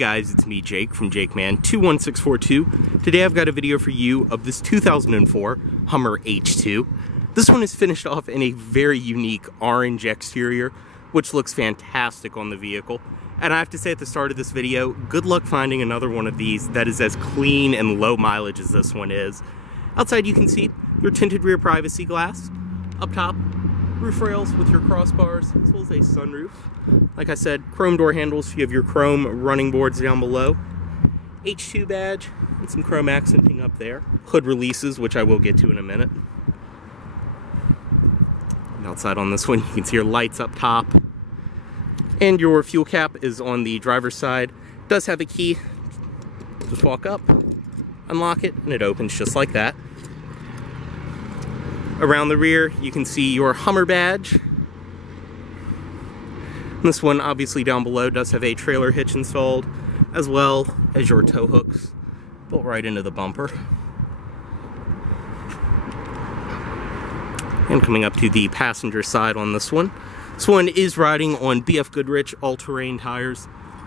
guys, it's me Jake from JakeMan21642. Today I've got a video for you of this 2004 Hummer H2. This one is finished off in a very unique orange exterior, which looks fantastic on the vehicle. And I have to say at the start of this video, good luck finding another one of these that is as clean and low mileage as this one is. Outside you can see your tinted rear privacy glass. Up top, roof rails with your crossbars, as well as a sunroof. Like I said, chrome door handles. You have your chrome running boards down below. H2 badge and some chrome accenting up there. Hood releases, which I will get to in a minute. And outside on this one, you can see your lights up top. And your fuel cap is on the driver's side. It does have a key. Just walk up, unlock it, and it opens just like that. Around the rear, you can see your Hummer badge. This one, obviously down below, does have a trailer hitch installed, as well as your tow hooks built right into the bumper. And coming up to the passenger side on this one is riding on BF Goodrich all-terrain tires,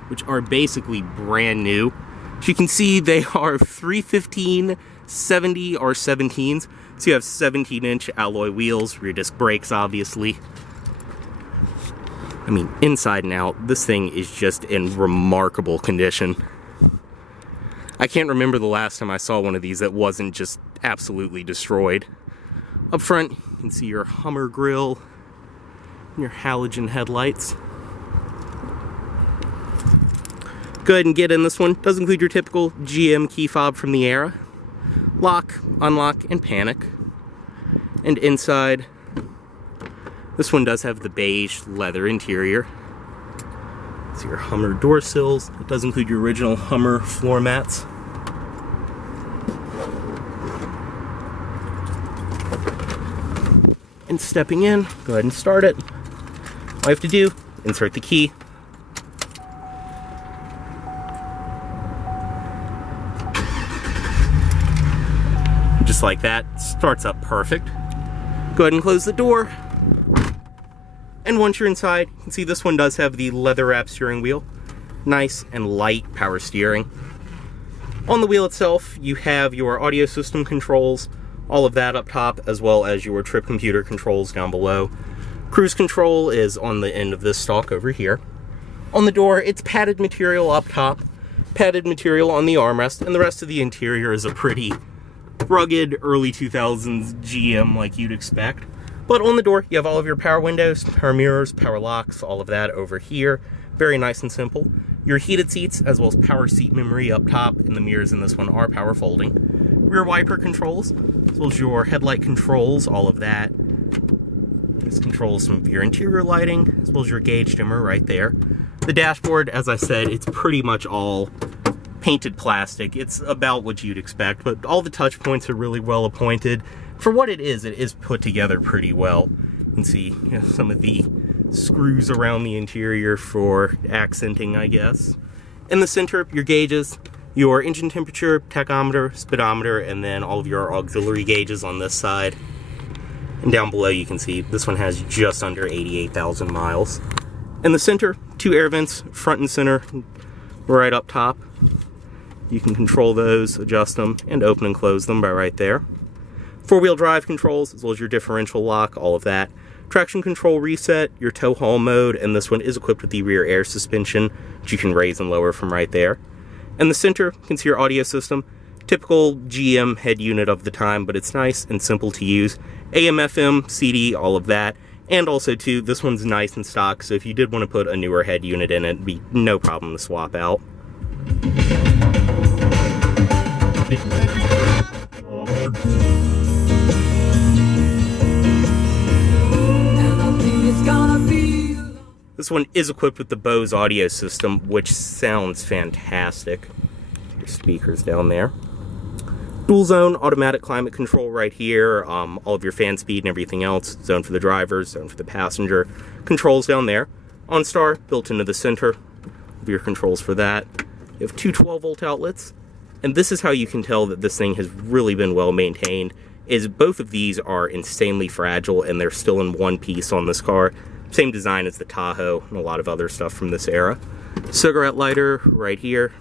which are basically brand new. As you can see, they are 315 70 or 17s, so you have 17-inch alloy wheels, rear disc brakes obviously. I mean, inside and out, this thing is just in remarkable condition. I can't remember the last time I saw one of these that wasn't just absolutely destroyed. Up front, you can see your Hummer grille and your halogen headlights. Go ahead and get in this one. Does include your typical GM key fob from the era. Lock, unlock, and panic. And inside, this one does have the beige leather interior. It's your Hummer door sills. It does include your original Hummer floor mats. And stepping in, go ahead and start it. All you have to do, insert the key. Just like that, starts up perfect. Go ahead and close the door. And once you're inside, you can see this one does have the leather wrap steering wheel. Nice and light power steering. On the wheel itself, you have your audio system controls, all of that up top, as well as your trip computer controls down below. Cruise control is on the end of this stalk over here. On the door, it's padded material up top, padded material on the armrest, and the rest of the interior is a pretty rugged early 2000s GM like you'd expect. But on the door, you have all of your power windows, power mirrors, power locks, all of that over here. Very nice and simple. Your heated seats, as well as power seat memory up top, and the mirrors in this one are power folding. Rear wiper controls, as well as your headlight controls, all of that. This controls some of your interior lighting, as well as your gauge dimmer right there. The dashboard, as I said, it's pretty much all painted plastic. It's about what you'd expect, but all the touch points are really well appointed. For what it is put together pretty well. You can see, some of the screws around the interior for accenting, I guess. In the center, your gauges, your engine temperature, tachometer, speedometer, and then all of your auxiliary gauges on this side. And down below you can see this one has just under 88,000 miles. In the center, two air vents, front and center, right up top. You can control those, adjust them, and open and close them by right there. Four-wheel drive controls, as well as your differential lock, all of that. Traction control reset, your tow haul mode, and this one is equipped with the rear air suspension, which you can raise and lower from right there. In the center, you can see your audio system. Typical GM head unit of the time, but it's nice and simple to use. AM, FM, CD, all of that. And also, too, this one's nice and stock, so if you did want to put a newer head unit in it, it'd be no problem to swap out. This one is equipped with the Bose audio system, which sounds fantastic. Your speakers down there. Dual zone automatic climate control right here. All of your fan speed and everything else. Zone for the driver, zone for the passenger. Controls down there. OnStar built into the center of your controls for that. You have two 12-volt outlets. And this is how you can tell that this thing has really been well maintained, is both of these are insanely fragile and they're still in one piece on this car. Same design as the Tahoe and a lot of other stuff from this era. Cigarette lighter right here.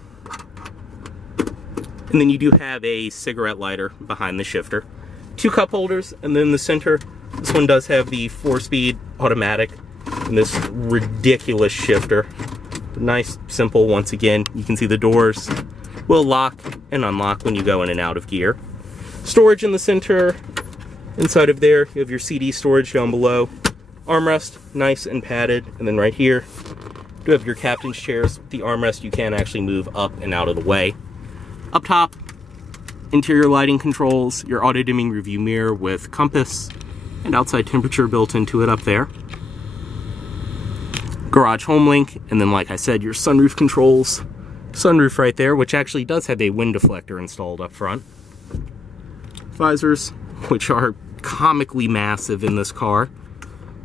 And then you do have a cigarette lighter behind the shifter. 2 cup holders, and then in the center, this one does have the 4-speed automatic and this ridiculous shifter. Nice, simple. Once again, you can see the doors will lock and unlock when you go in and out of gear. Storage in the center. Inside of there, you have your CD storage down below. Armrest, nice and padded. And then right here, you do have your captain's chairs. The armrest you can actually move up and out of the way. Up top, interior lighting controls, your auto-dimming review mirror with compass, and outside temperature built into it up there. Garage home link, and then like I said, your sunroof controls. Sunroof right there, which actually does have a wind deflector installed up front. Visors, which are comically massive in this car.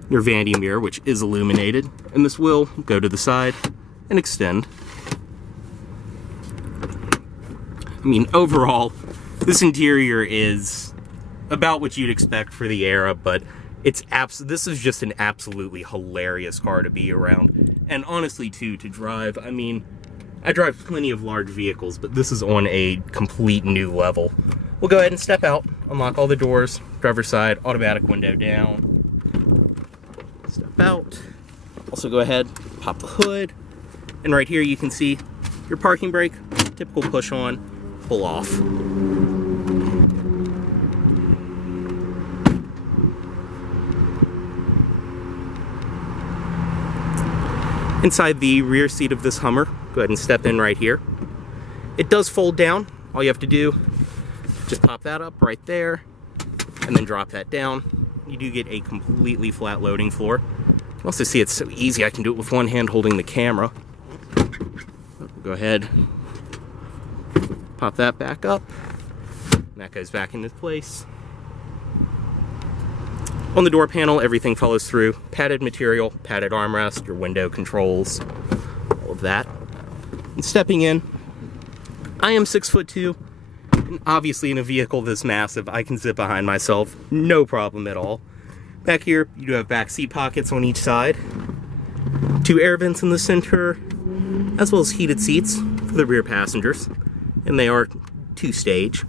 Your vanity mirror, which is illuminated, and this will go to the side and extend. I mean, overall, this interior is about what you'd expect for the era, but this is just an absolutely hilarious car to be around. And honestly, too, to drive. I mean, I drive plenty of large vehicles, but this is on a complete new level. We'll go ahead and step out, unlock all the doors, driver's side, automatic window down. Step out. Also go ahead, pop the hood. And right here you can see your parking brake, typical push on, pull off. Inside the rear seat of this Hummer, go ahead and step in right here. It does fold down. All you have to do, just pop that up right there, and then drop that down. You do get a completely flat loading floor. You can also see it's so easy, I can do it with one hand holding the camera. Go ahead, pop that back up, and that goes back into place. On the door panel, everything follows through. Padded material, padded armrest, your window controls, all of that. And stepping in, I am 6'2", and obviously in a vehicle this massive, I can sit behind myself, no problem at all. Back here, you do have back seat pockets on each side. 2 air vents in the center, as well as heated seats for the rear passengers. And they are 2-stage.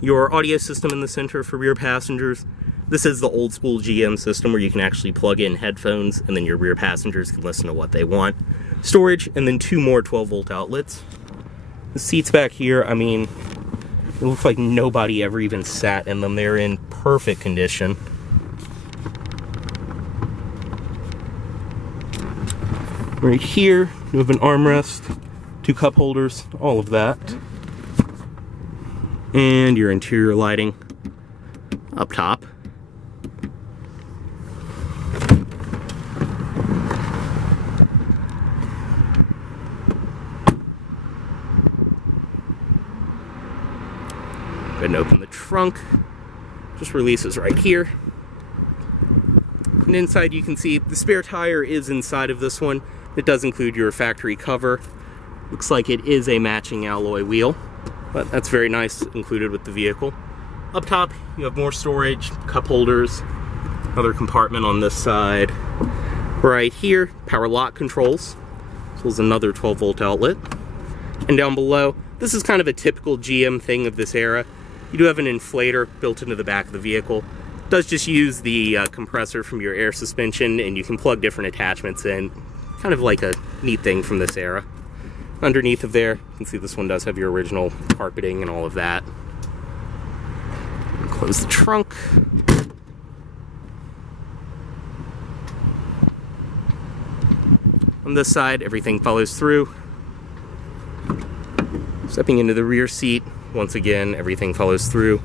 Your audio system in the center for rear passengers. This is the old school GM system where you can actually plug in headphones and then your rear passengers can listen to what they want. Storage, and then 2 more 12-volt outlets. The seats back here, I mean, it looks like nobody ever even sat in them. They're in perfect condition. Right here, you have an armrest, 2 cup holders, all of that. And your interior lighting up top. Go ahead and open the trunk. Just releases right here. And inside you can see the spare tire is inside of this one. It does include your factory cover. Looks like it is a matching alloy wheel, but that's very nice, included with the vehicle. Up top, you have more storage, cup holders, another compartment on this side. Right here, power lock controls, as well as another 12-volt outlet. And down below, this is kind of a typical GM thing of this era. You do have an inflator built into the back of the vehicle. It does just use the compressor from your air suspension, and you can plug different attachments in. Kind of like a neat thing from this era. Underneath of there, you can see this one does have your original carpeting and all of that. Close the trunk. On this side, everything follows through. Stepping into the rear seat, once again, everything follows through.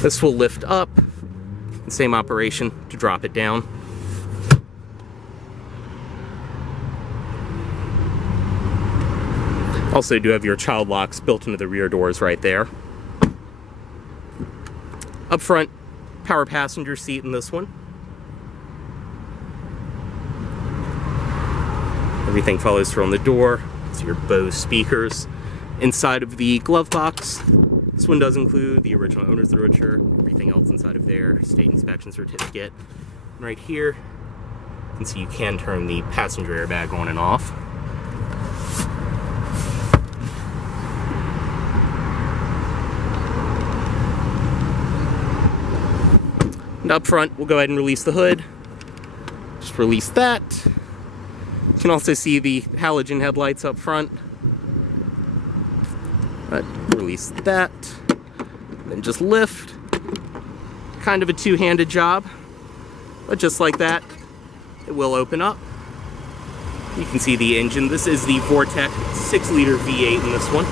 This will lift up. Same operation to drop it down. Also do have your child locks built into the rear doors right there. Up front, power passenger seat in this one. Everything follows through on the door. It's your Bose speakers. Inside of the glove box, this one does include the original owner's literature, everything else inside of there, state inspection certificate. And right here, you can see you can turn the passenger airbag on and off. And up front, we'll go ahead and release the hood. Just release that. You can also see the halogen headlights up front. Release that. Then just lift. Kind of a two-handed job. But just like that, it will open up. You can see the engine. This is the Vortec 6-liter V8 in this one.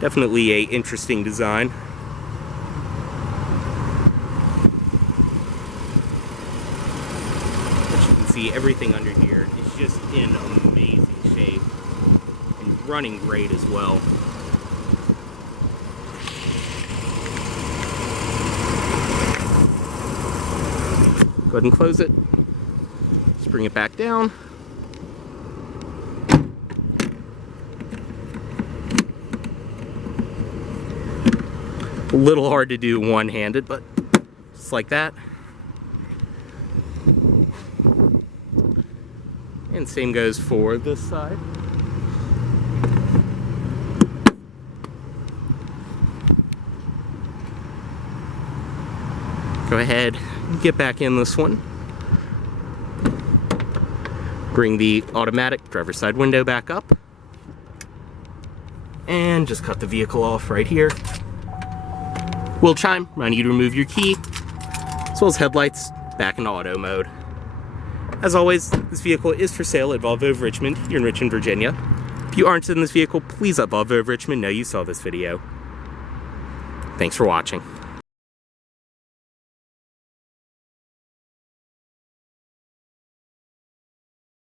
Definitely a interesting design. As you can see, everything under here is just in amazing shape and running great as well. Go ahead and close it. Just bring it back down. A little hard to do one-handed, but just like that. And same goes for this side. Go ahead and get back in this one. Bring the automatic driver's side window back up. And just cut the vehicle off right here. Wheel chime, remind you to remove your key, as well as headlights back in auto mode. As always, this vehicle is for sale at Volvo of Richmond here in Richmond, Virginia. If you aren't in this vehicle, please let Volvo of Richmond know you saw this video. Thanks for watching.